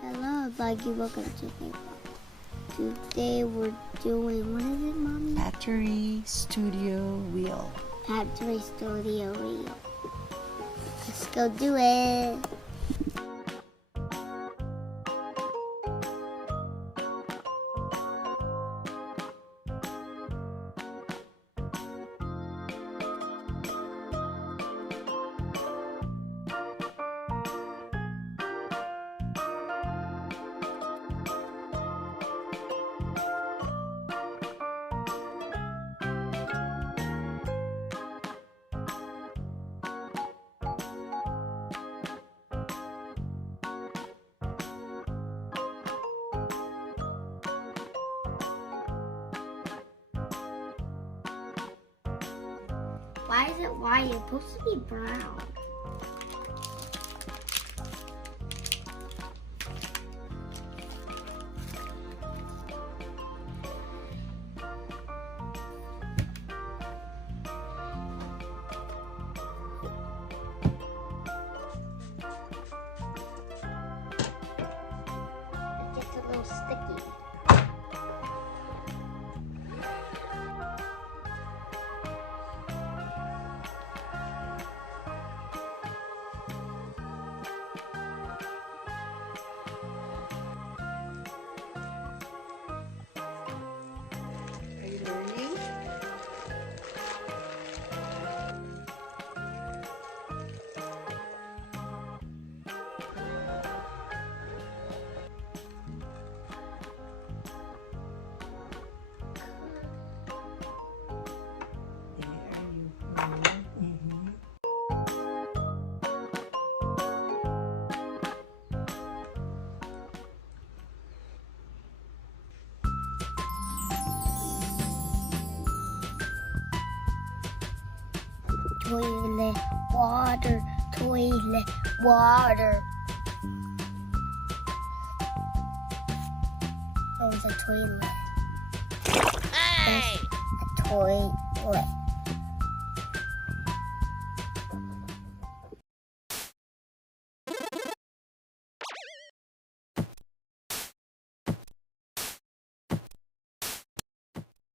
Hello, Buggy. Welcome to my vlog. Today we're doing, what is it, Mommy? Pottery Studio Wheel. Pottery Studio Wheel. Let's go do it. Why is it white? It's supposed to be brown. It gets a little sticky. Toilet, water, toilet, water. Oh, it's a toilet. Hey! That's a toilet.